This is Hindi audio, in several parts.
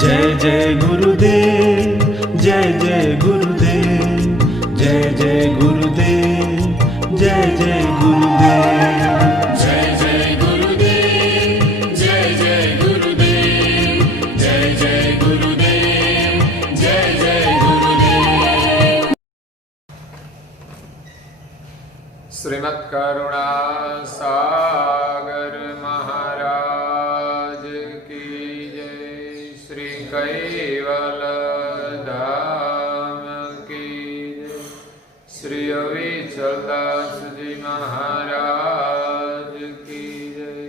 जय जय गुरुदेव, जय जय गुरुदेव, जय जय गुरुदेव, जय जय गुरुदेव, जय जय गुरुदेव, जय जय गुरुदेव, जय जय गुरुदेव, जय जय गुरुदेव। श्रीमद् करुणा सागर महाराज की जय। श्री कैवल धाम की जय। श्री अविचलदास जी महाराज की जय।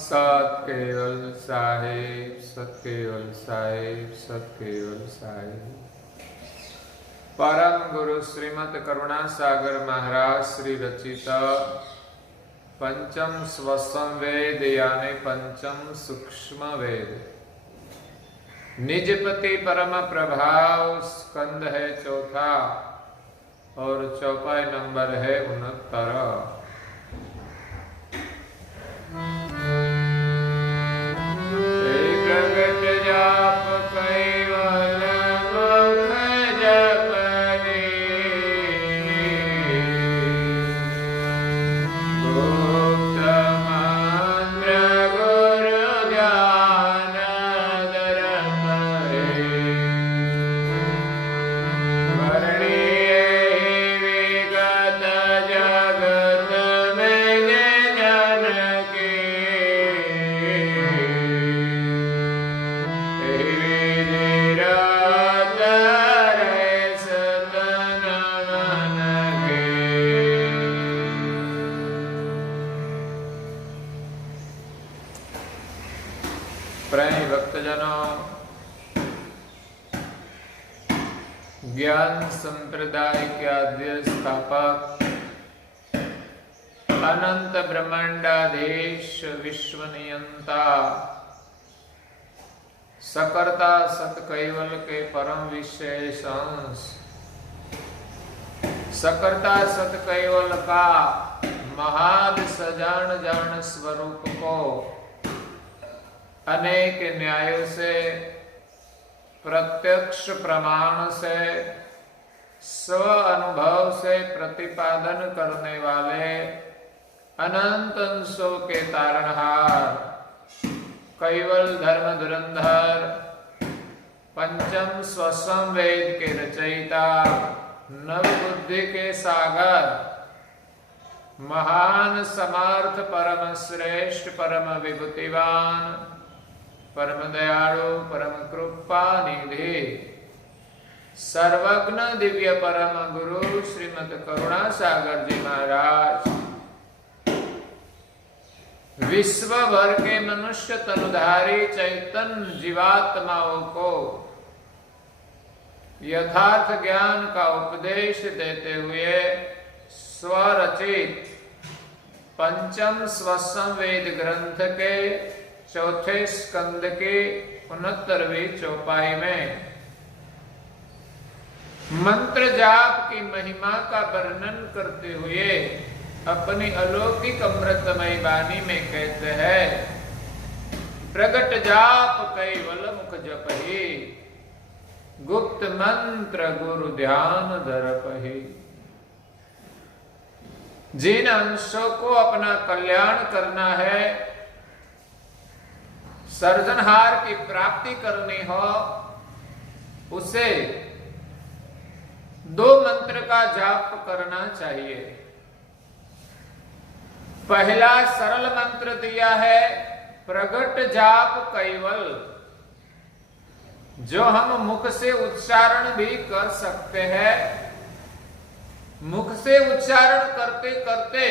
सत केवल साहिब, सत केवल साहिब, सत केवल साहिब। परम गुरु श्रीमद् करुणा सागर महाराज श्री रचित पंचम स्वसम वेद यानी पंचम सूक्ष्म वेद, निजपति परम प्रभाव स्कंद है चौथा और चौपाई नंबर है 69। प्रगट जाप कैवल मुख जपने, गुप्त मंत्र गुरु ध्यान दर्पणे, वर्णिये विगत जगत में जन के, प्रेमी भक्तजनों, ज्ञान संप्रदाय के आद्य स्थापक अनंत ब्रह्मांडाधीश विश्व नियंता सकर्ता सत कैवल के परम विशेष अंश, सकर्ता सत कैवल का महाद सजान जान स्वरूप को अनेक न्यायों से, प्रत्यक्ष प्रमाण से, स्व अनुभव से प्रतिपादन करने वाले अनंत अंशों के तारणहार, कैवल धर्म धुरंधर, पंचम स्वसम वेद के रचयिता, नव बुद्धि के सागर, महान समर्थ परम श्रेष्ठ परम विभूतिवान, परम दयालु परम कृपा निधि, सर्वज्ञ दिव्य परम गुरु श्रीमद् करुणा सागर जी महाराज विश्व भर के मनुष्य तनुधारी चैतन्य जीवात्माओं को यथार्थ ज्ञान का उपदेश देते हुए स्वरचित पंचम स्वसम वेद ग्रंथ के चौथे स्कंद के 69वीं चौपाई में मंत्र जाप की महिमा का वर्णन करते हुए अपनी अलौकिक अमृतमय वाणी में कहते हैं, प्रगट जाप कैवल मुख जपहि, गुप्त मंत्र गुरु ध्यान दर्पहि। जिन अंशों को अपना कल्याण करना है, सर्जनहार की प्राप्ति करनी हो, उसे दो मंत्र का जाप करना चाहिए। पहला सरल मंत्र दिया है प्रगट जाप कैवल, जो हम मुख से उच्चारण भी कर सकते हैं। मुख से उच्चारण करते करते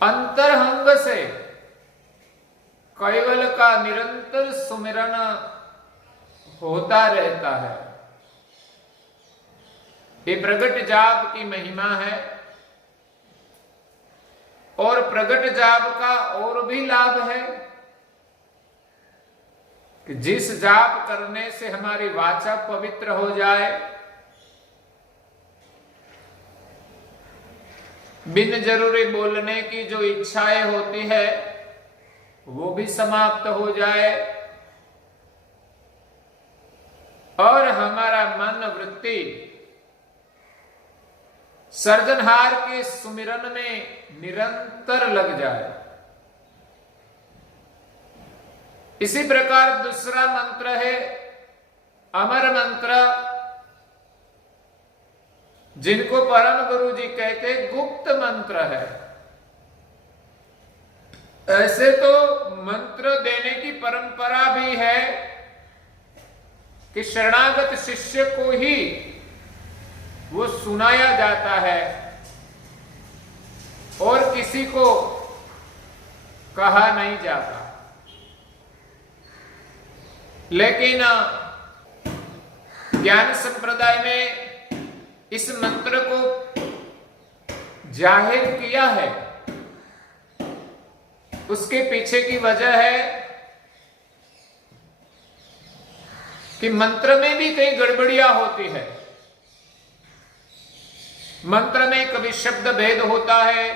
अंतरंग से कैवल का निरंतर सुमिरन होता रहता है। ये प्रगट जाप की महिमा है। और प्रगट जाप का और भी लाभ है कि जिस जाप करने से हमारी वाचा पवित्र हो जाए, बिन जरूरी बोलने की जो इच्छाएं होती है वो भी समाप्त हो जाए और हमारा मन वृत्ति सर्जनहार के सुमिरन में निरंतर लग जाए। इसी प्रकार दूसरा मंत्र है अमर मंत्र, जिनको परम गुरु जी कहते गुप्त मंत्र है। ऐसे तो मंत्र देने की परंपरा भी है कि शरणागत शिष्य को ही वो सुनाया जाता है और किसी को कहा नहीं जाता। लेकिन ज्ञान संप्रदाय में इस मंत्र को जाहिर किया है। उसके पीछे की वजह है कि मंत्र में भी कई गड़बड़ियां होती है। मंत्र में कभी शब्द भेद होता है,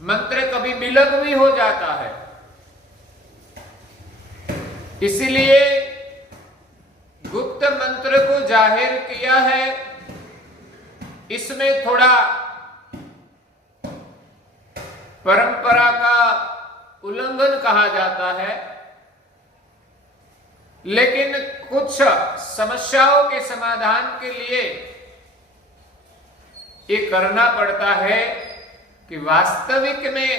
मंत्र कभी विलग भी हो जाता है। इसीलिए गुप्त मंत्र को जाहिर किया है। इसमें थोड़ा परंपरा का उल्लंघन कहा जाता है, लेकिन कुछ समस्याओं के समाधान के लिए ये करना पड़ता है कि वास्तविक में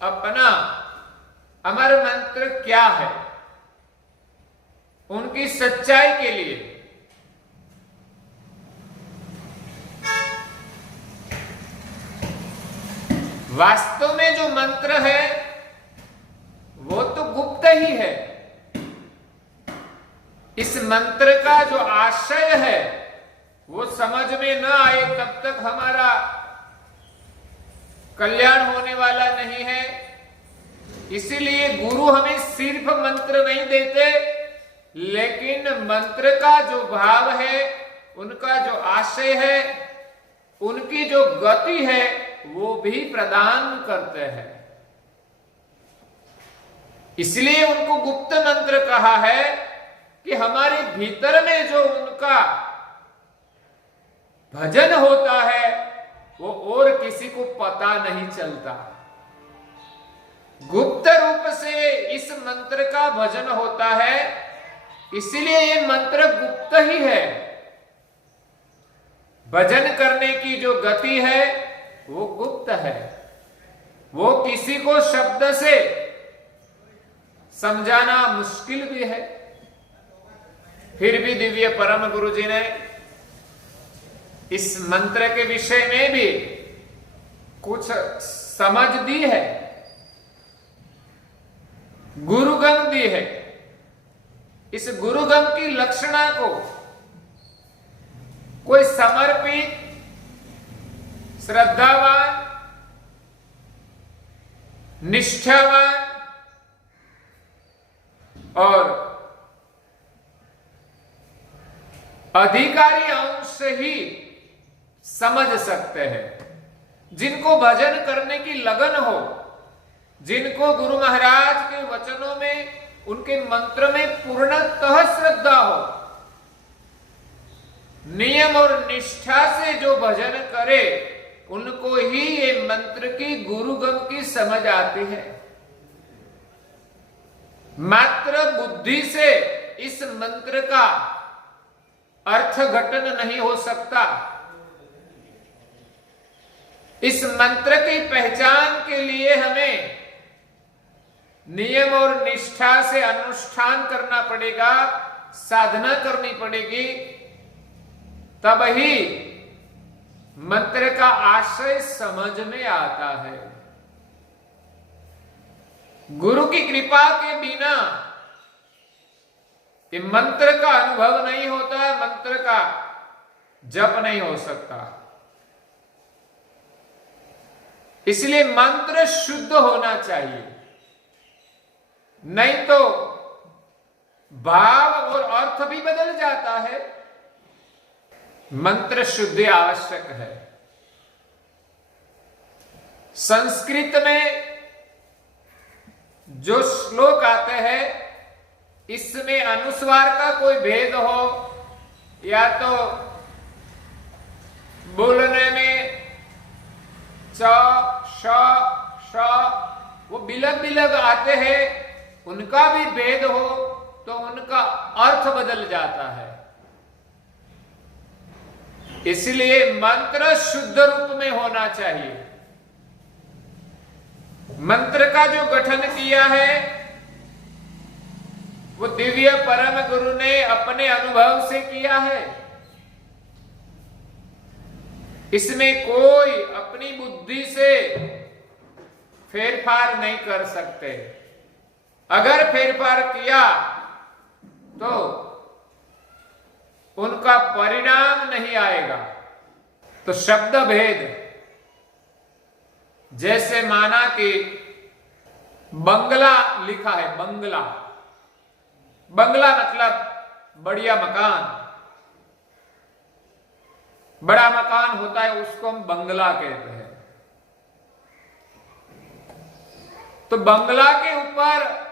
अपना अमर मंत्र क्या है, उनकी सच्चाई के लिए। वास्तव में जो मंत्र है वो तो गुप्त ही है। इस मंत्र का जो आशय है वो समझ में न आए तब तक हमारा कल्याण होने वाला नहीं है। इसीलिए गुरु हमें सिर्फ मंत्र नहीं देते, लेकिन मंत्र का जो भाव है, उनका जो आशय है, उनकी जो गति है वो भी प्रदान करते हैं। इसलिए उनको गुप्त मंत्र कहा है कि हमारे भीतर में जो उनका भजन होता है वो और किसी को पता नहीं चलता। गुप्त रूप से इस मंत्र का भजन होता है, इसलिए ये मंत्र गुप्त ही है। भजन करने की जो गति है वो गुप्त है। वो किसी को शब्द से समझाना मुश्किल भी है। फिर भी दिव्य परम गुरु जी ने इस मंत्र के विषय में भी कुछ समझ दी है, गुरुगम दी है। इस गुरुगम की लक्षणा को कोई समर्पित, श्रद्धावान, निष्ठावान और अधिकारी अंश ही समझ सकते हैं। जिनको भजन करने की लगन हो, जिनको गुरु महाराज के वचनों में, उनके मंत्र में पूर्णतः श्रद्धा हो, नियम और निष्ठा से जो भजन करे, उनको ही ये मंत्र की गुरुगम की समझ आती है। मात्र बुद्धि से इस मंत्र का अर्थ घटन नहीं हो सकता। इस मंत्र की पहचान के लिए हमें नियम और निष्ठा से अनुष्ठान करना पड़ेगा, साधना करनी पड़ेगी, तब ही मंत्र का आशय समझ में आता है। गुरु की कृपा के बिना ये मंत्र का अनुभव नहीं होता, मंत्र का जप नहीं हो सकता। इसलिए मंत्र शुद्ध होना चाहिए, नहीं तो भाव और अर्थ भी बदल जाता है। मंत्र शुद्धि आवश्यक है। संस्कृत में जो श्लोक आते हैं इसमें अनुस्वार का कोई भेद हो या तो बोलने में च श श वो बिलग बिलग आते हैं, उनका भी भेद हो तो उनका अर्थ बदल जाता है। इसलिए मंत्र शुद्ध रूप में होना चाहिए। मंत्र का जो गठन किया है वो दिव्य परम गुरु ने अपने अनुभव से किया है। इसमें कोई अपनी बुद्धि से फेरफार नहीं कर सकते। अगर फेरफार किया तो उनका परिणाम नहीं आएगा। तो शब्द भेद, जैसे माना कि बंगला लिखा है, बंगला, बंगला मतलब बढ़िया मकान, बड़ा मकान होता है उसको हम बंगला कहते हैं। तो बंगला के ऊपर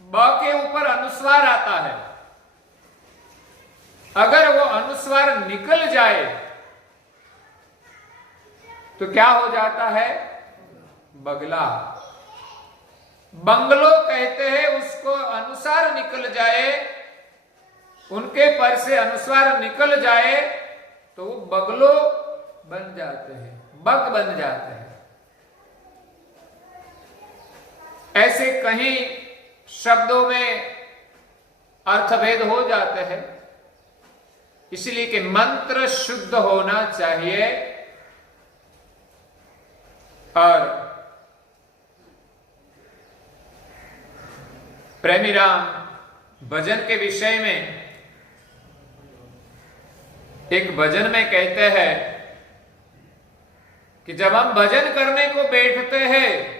ब के ऊपर अनुस्वार आता है। अगर वो अनुस्वार निकल जाए तो क्या हो जाता है? बगला। बंगलो कहते हैं उसको, अनुसार निकल जाए, उनके पर से अनुस्वार निकल जाए तो वो बगलो बन जाते हैं, बग बन जाते हैं। ऐसे कहीं शब्दों में अर्थभेद हो जाते हैं। इसलिए कि मंत्र शुद्ध होना चाहिए। और प्रेमी राम भजन के विषय में एक भजन में कहते हैं कि जब हम भजन करने को बैठते हैं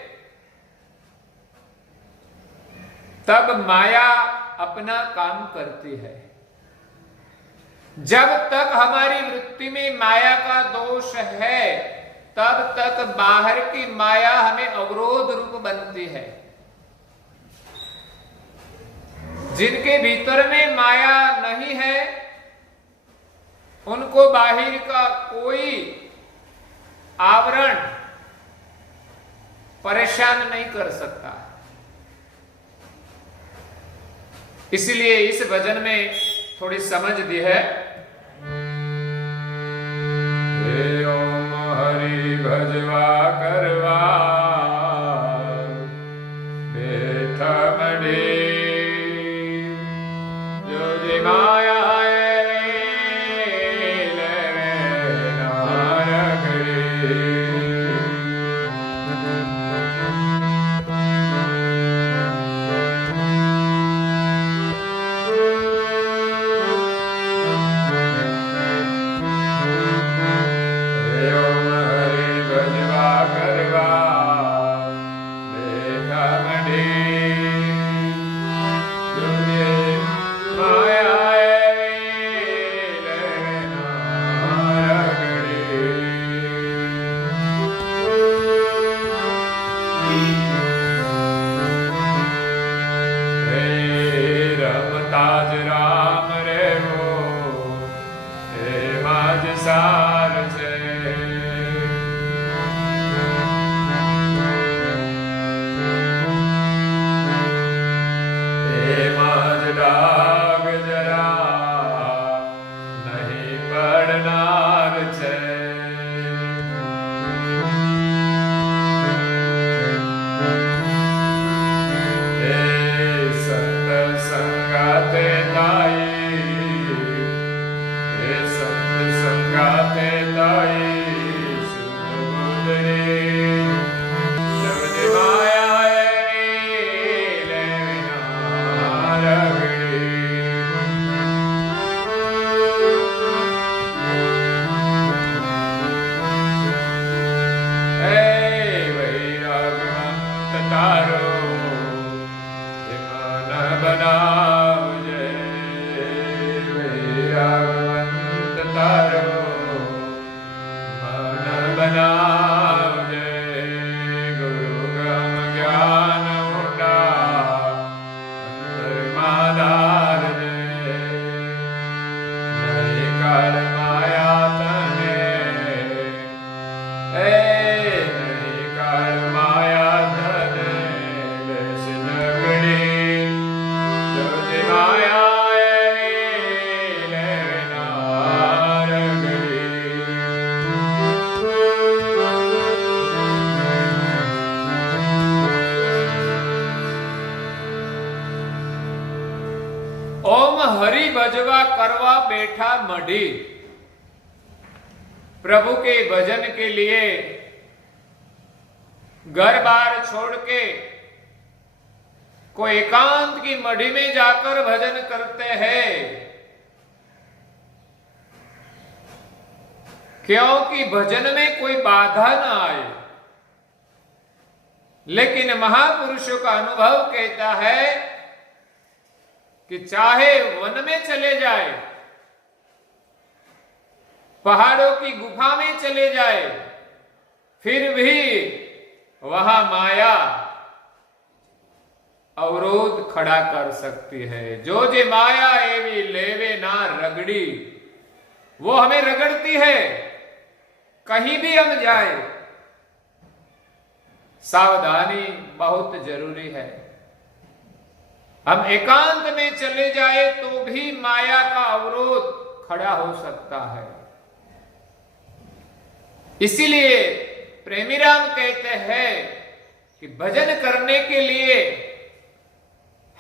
तब माया अपना काम करती है। जब तक हमारी वृत्ति में माया का दोष है तब तक बाहर की माया हमें अवरोध रूप बनती है। जिनके भीतर में माया नहीं है उनको बाहर का कोई आवरण परेशान नहीं कर सकता। इसलिए इस भजन में थोड़ी समझ दी है। ओम हरि भजवा करवा बैठ मढ़ी जो जी माया बनाओ जय बजवा करवा बैठा मढ़ी। प्रभु के भजन के लिए घर बार छोड़ के कोई एकांत की मढ़ी में जाकर भजन करते हैं, क्योंकि भजन में कोई बाधा ना आए। लेकिन महापुरुषों का अनुभव कहता है कि चाहे वन में चले जाए, पहाड़ों की गुफा में चले जाए, फिर भी वहां माया अवरोध खड़ा कर सकती है। जो जे माया एवी लेवे ना रगड़ी, वो हमें रगड़ती है। कहीं भी हम जाए, सावधानी बहुत जरूरी है। हम एकांत में चले जाए तो भी माया का अवरोध खड़ा हो सकता है। इसीलिए प्रेमीराम कहते हैं कि भजन करने के लिए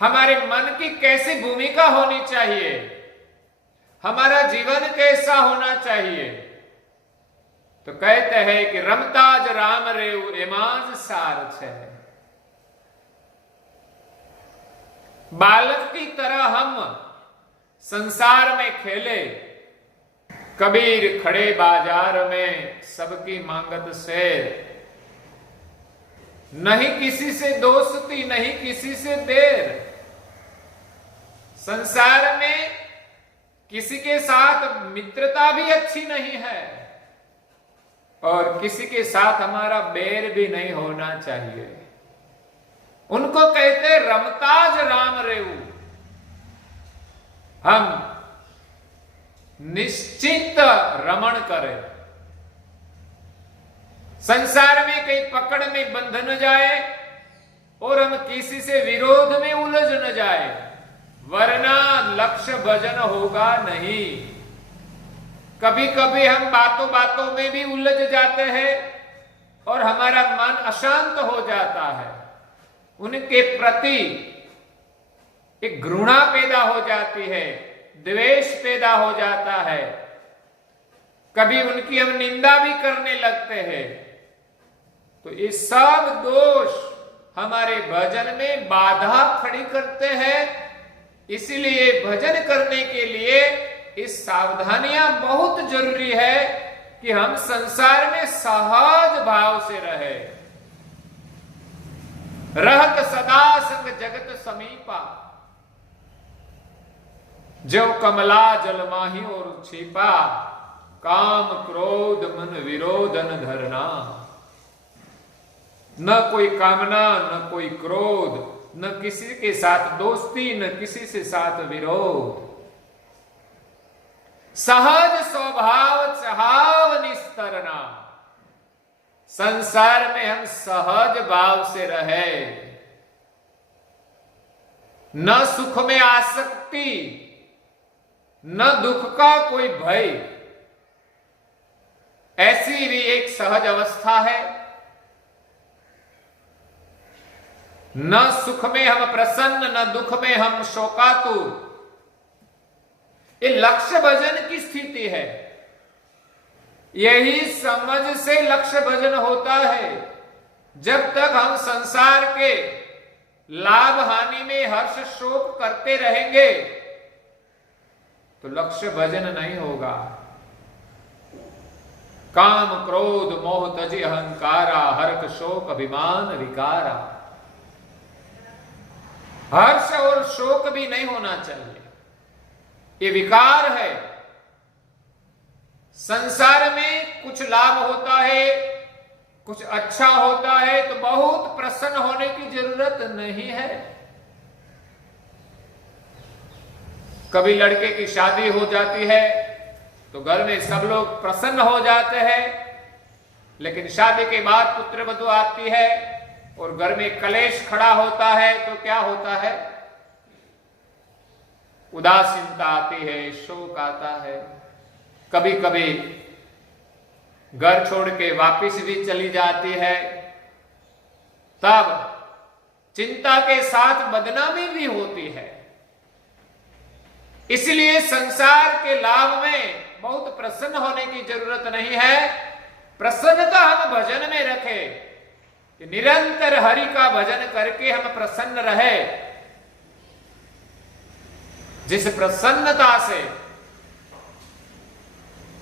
हमारे मन की कैसी भूमिका होनी चाहिए, हमारा जीवन कैसा होना चाहिए। तो कहते हैं कि रमताज राम रेव एमाज सार छे। बालक की तरह हम संसार में खेले। कबीर खड़े बाजार में सबकी मांगत से, नहीं किसी से दोस्ती नहीं किसी से देर। संसार में किसी के साथ मित्रता भी अच्छी नहीं है और किसी के साथ हमारा बैर भी नहीं होना चाहिए। उनको कहते रमताज राम रेऊ। हम निश्चित रमण करें, संसार में कहीं पकड़ में बंध न जाए और हम किसी से विरोध में उलझ न जाए, वरना लक्ष्य भजन होगा नहीं। कभी कभी हम बातों बातों में भी उलझ जाते हैं और हमारा मन अशांत हो जाता है। उनके प्रति एक घृणा पैदा हो जाती है, द्वेष पैदा हो जाता है। कभी उनकी हम निंदा भी करने लगते हैं। तो ये सब दोष हमारे भजन में बाधा खड़ी करते हैं। इसलिए भजन करने के लिए इस सावधानियां बहुत जरूरी है कि हम संसार में सहज भाव से रहे। रहत सदा संग जगत समीपा, जो कमला जल माही और छिपा, काम क्रोध मन विरोधन धरना। न कोई कामना न कोई क्रोध, न किसी के साथ दोस्ती न किसी से साथ विरोध। सहज स्वभाव चाहव निस्तरना। संसार में हम सहज भाव से रहे, न सुख में आसक्ति न दुख का कोई भय। ऐसी भी एक सहज अवस्था है। न सुख में हम प्रसन्न न दुख में हम शोकातुर। ये लक्ष्य भजन की स्थिति है। यही समझ से लक्ष्य भजन होता है। जब तक हम संसार के लाभ हानि में हर्ष शोक करते रहेंगे तो लक्ष्य भजन नहीं होगा। काम क्रोध मोह तजी अहंकारा, हर्ष शोक अभिमान विकारा। हर्ष और शोक भी नहीं होना चाहिए, ये विकार है। संसार में कुछ लाभ होता है, कुछ अच्छा होता है तो बहुत प्रसन्न होने की जरूरत नहीं है। कभी लड़के की शादी हो जाती है तो घर में सब लोग प्रसन्न हो जाते हैं, लेकिन शादी के बाद पुत्र वधू आती है और घर में कलेश खड़ा होता है तो क्या होता है? उदासीनता आती है, शोक आता है। कभी कभी घर छोड़ के वापिस भी चली जाती है, तब चिंता के साथ बदनामी भी होती है। इसलिए संसार के लाभ में बहुत प्रसन्न होने की जरूरत नहीं है। प्रसन्नता हम भजन में रखें कि निरंतर हरि का भजन करके हम प्रसन्न रहे। जिस प्रसन्नता से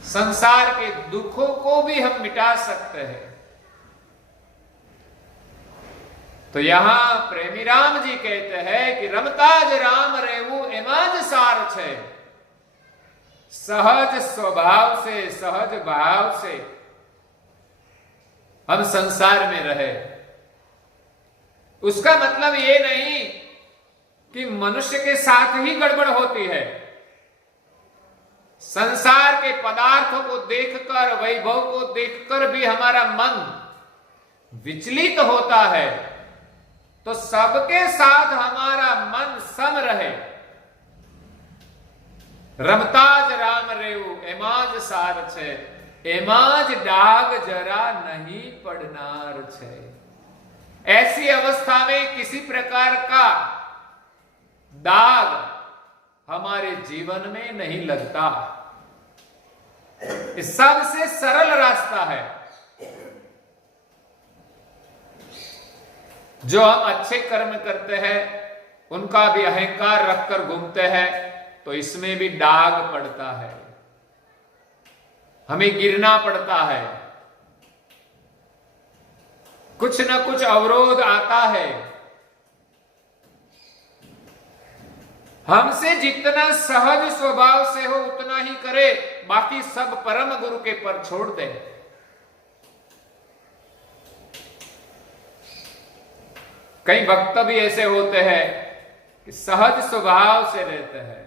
संसार के दुखों को भी हम मिटा सकते हैं। तो यहां प्रेमी राम जी कहते हैं कि रमताज राम रेवु एमाज सार छे, सहज स्वभाव से सहज भाव से हम संसार में रहे। उसका मतलब ये नहीं कि मनुष्य के साथ ही गड़बड़ होती है। संसार के पदार्थों को देखकर, वैभव को देखकर भी हमारा मन विचलित होता है। तो सबके साथ हमारा मन सम रहे। रमताज राम रेऊ एमाज सार छे, एमाज डाग जरा नहीं पड़नार छे। ऐसी अवस्था में किसी प्रकार का दाग हमारे जीवन में नहीं लगता। ये सबसे सरल रास्ता है। जो हम अच्छे कर्म करते हैं उनका भी अहंकार रखकर घूमते हैं तो इसमें भी दाग पड़ता है, हमें गिरना पड़ता है, कुछ न कुछ अवरोध आता है। हमसे जितना सहज स्वभाव से हो उतना ही करे, बाकी सब परम गुरु के पर छोड़ दे। कई भक्त भी ऐसे होते हैं कि सहज स्वभाव से रहते हैं,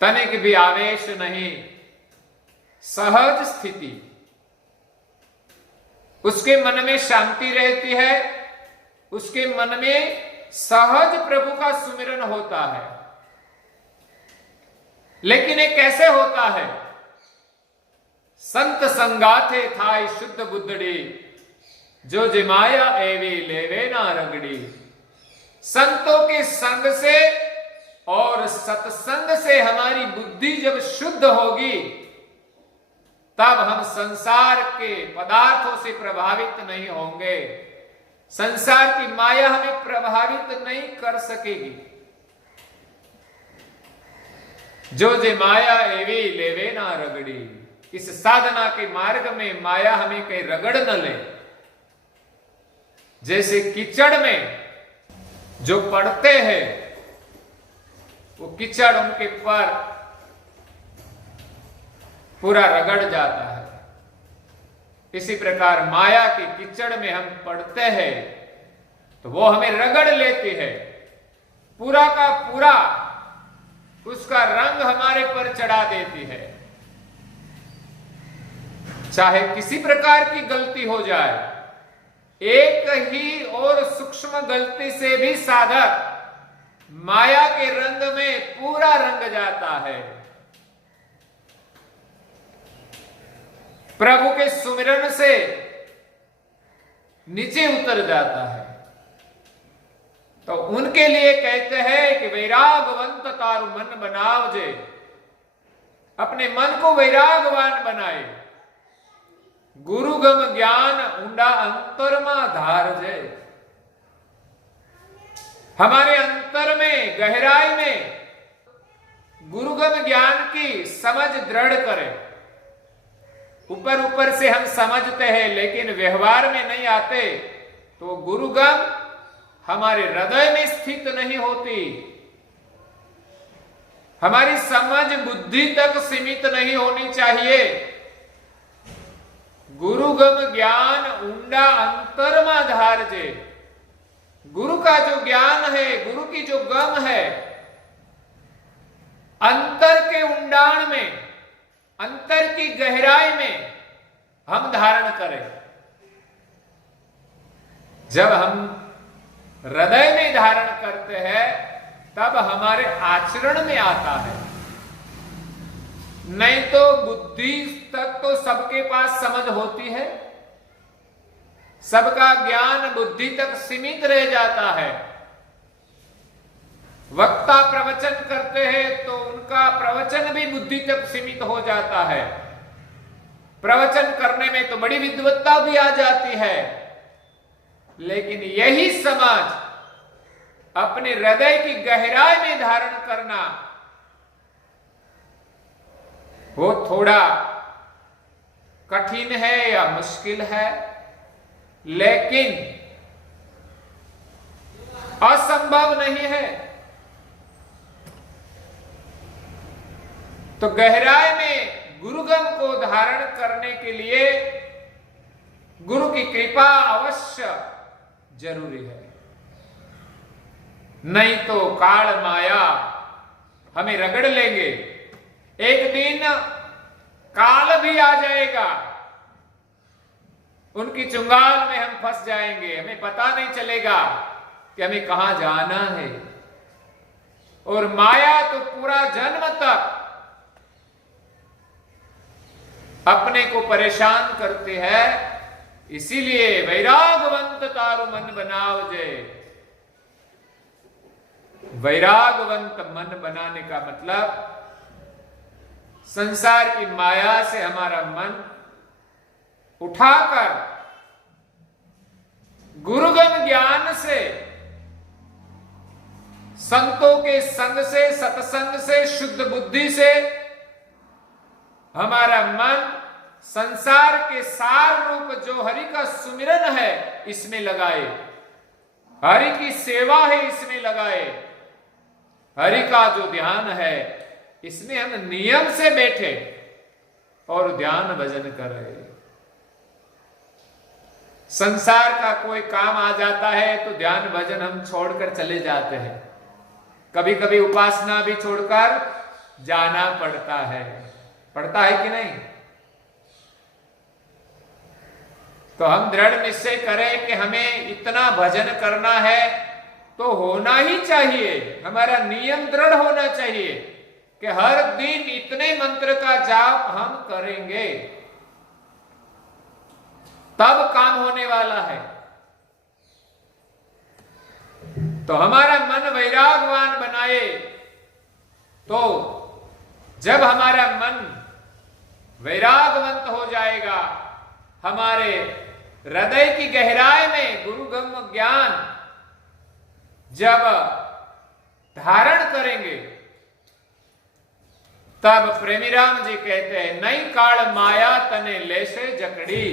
तनिक भी आवेश नहीं, सहज स्थिति, उसके मन में शांति रहती है, उसके मन में सहज प्रभु का सुमिरन होता है। लेकिन ये कैसे होता है? संत संगाथे थाई शुद्ध बुद्धड़ी, जो जिमाया एवी लेवे ना रगड़ी। संतों के संग से और सत्संग से हमारी बुद्धि जब शुद्ध होगी तब हम संसार के पदार्थों से प्रभावित नहीं होंगे। संसार की माया हमें प्रभावित नहीं कर सकेगी। जो जे माया एवी लेवे ना रगड़ी, इस साधना के मार्ग में माया हमें कहीं रगड़ न ले। जैसे कीचड़ में जो पड़ते हैं वो कीचड़ उनके पर पूरा रगड़ जाता है, इसी प्रकार माया के कीचड़ में हम पड़ते हैं तो वो हमें रगड़ लेती है, पूरा का पूरा उसका रंग हमारे पर चढ़ा देती है। चाहे किसी प्रकार की गलती हो जाए, एक ही और सूक्ष्म गलती से भी साधक माया के रंग में पूरा रंग जाता है। प्रभु के सुमिरन से नीचे उतर जाता है। तो उनके लिए कहते हैं कि वैरागवंत तारु मन बनाव जे, अपने मन को वैरागवान बनाए। गुरुगम ज्ञान ऊंडा अंतरमा धार जे, हमारे अंतर में गहराई में गुरुगम ज्ञान की समझ दृढ़ करे। ऊपर ऊपर से हम समझते हैं लेकिन व्यवहार में नहीं आते, तो गुरुगम हमारे हृदय में स्थित नहीं होती, हमारी समझ बुद्धि तक सीमित नहीं होनी चाहिए। गुरुगम ज्ञान ऊंडा अंतरमा धारजे, गुरु का जो ज्ञान है, गुरु की जो गम है, अंतर के ऊंडाण में, अंतर की गहराई में हम धारण करें। जब हम हृदय में धारण करते हैं तब हमारे आचरण में आता है। नहीं तो बुद्धि तक तो सबके पास समझ होती है, सबका ज्ञान बुद्धि तक सीमित रह जाता है, वक्ता प्रवचन करते हैं तो उनका प्रवचन भी बुद्धि तक सीमित हो जाता है। प्रवचन करने में तो बड़ी विद्वत्ता भी आ जाती है, लेकिन यही समाज अपने हृदय की गहराई में धारण करना वो थोड़ा कठिन है या मुश्किल है, लेकिन असंभव नहीं है। तो गहराई में गुरुगम को धारण करने के लिए गुरु की कृपा अवश्य जरूरी है, नहीं तो काल माया हमें रगड़ लेंगे। एक दिन काल भी आ जाएगा, उनकी चुंगाल में हम फंस जाएंगे, हमें पता नहीं चलेगा कि हमें कहां जाना है। और माया तो पूरा जन्म तक अपने को परेशान करते हैं। इसीलिए वैरागवंत तारु मन बनाओ जय। वैरागवंत मन बनाने का मतलब संसार की माया से हमारा मन उठाकर गुरुगम ज्ञान से, संतों के संग से, सत्संग से, शुद्ध बुद्धि से हमारा मन संसार के सार रूप जो हरि का सुमिरन है इसमें लगाए, हरि की सेवा है इसमें लगाए, हरि का जो ध्यान है इसमें हम नियम से बैठे और ध्यान भजन करें। संसार का कोई काम आ जाता है तो ध्यान भजन हम छोड़कर चले जाते हैं, कभी कभी उपासना भी छोड़कर जाना पड़ता है कि नहीं? तो हम दृढ़ निश्चय करें कि हमें इतना भजन करना है तो होना ही चाहिए, हमारा नियम दृढ़ होना चाहिए कि हर दिन इतने मंत्र का जाप हम करेंगे, तब काम होने वाला है। तो हमारा मन वैरागवान बनाए, तो जब हमारा मन वैरागवंत हो जाएगा, हमारे हृदय की गहराई में गुरुगम ज्ञान जब धारण करेंगे, तब प्रेमीराम जी कहते हैं नई काल माया तने लेसे जकड़ी।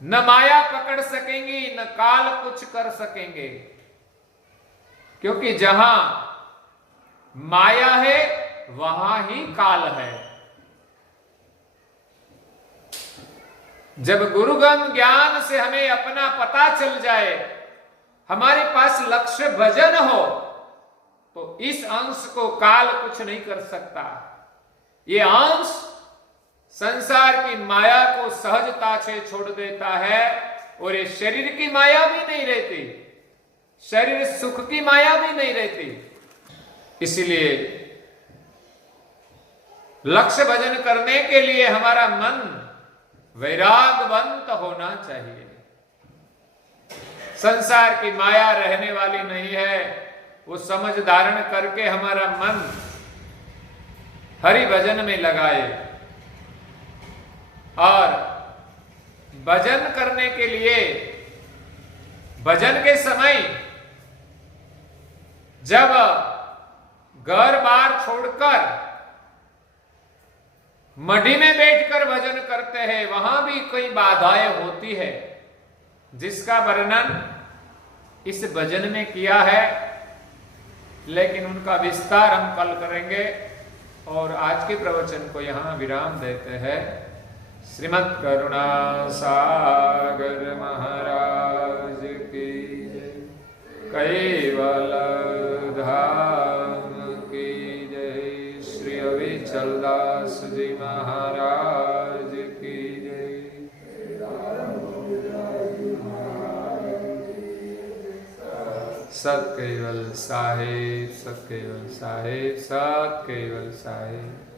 न माया पकड़ सकेंगी न काल कुछ कर सकेंगे, क्योंकि जहां माया है वहां ही काल है। जब गुरुगम ज्ञान से हमें अपना पता चल जाए, हमारे पास लक्ष्य भजन हो, तो इस अंश को काल कुछ नहीं कर सकता। ये अंश संसार की माया को सहजता से छोड़ देता है, और ये शरीर की माया भी नहीं रहती, शरीर सुख की माया भी नहीं रहती। इसलिए लक्ष्य भजन करने के लिए हमारा मन वैरागवंत होना चाहिए। संसार की माया रहने वाली नहीं है, वो समझ धारण करके हमारा मन हरि भजन में लगाए। और भजन करने के लिए भजन के समय जब घर बार छोड़कर मढ़ी में बैठकर भजन करते हैं, वहां भी कई बाधाएं होती है, जिसका वर्णन इस भजन में किया है, लेकिन उनका विस्तार हम कल करेंगे। और आज के प्रवचन को यहां विराम देते हैं। श्रीमद् करुणा सागर महाराज की जय, कैवल धाम की जय, श्री अविचल दास जी महाराज की जय। सत केवल साहेब, सत केवल साहेब, सत केवल साहेब।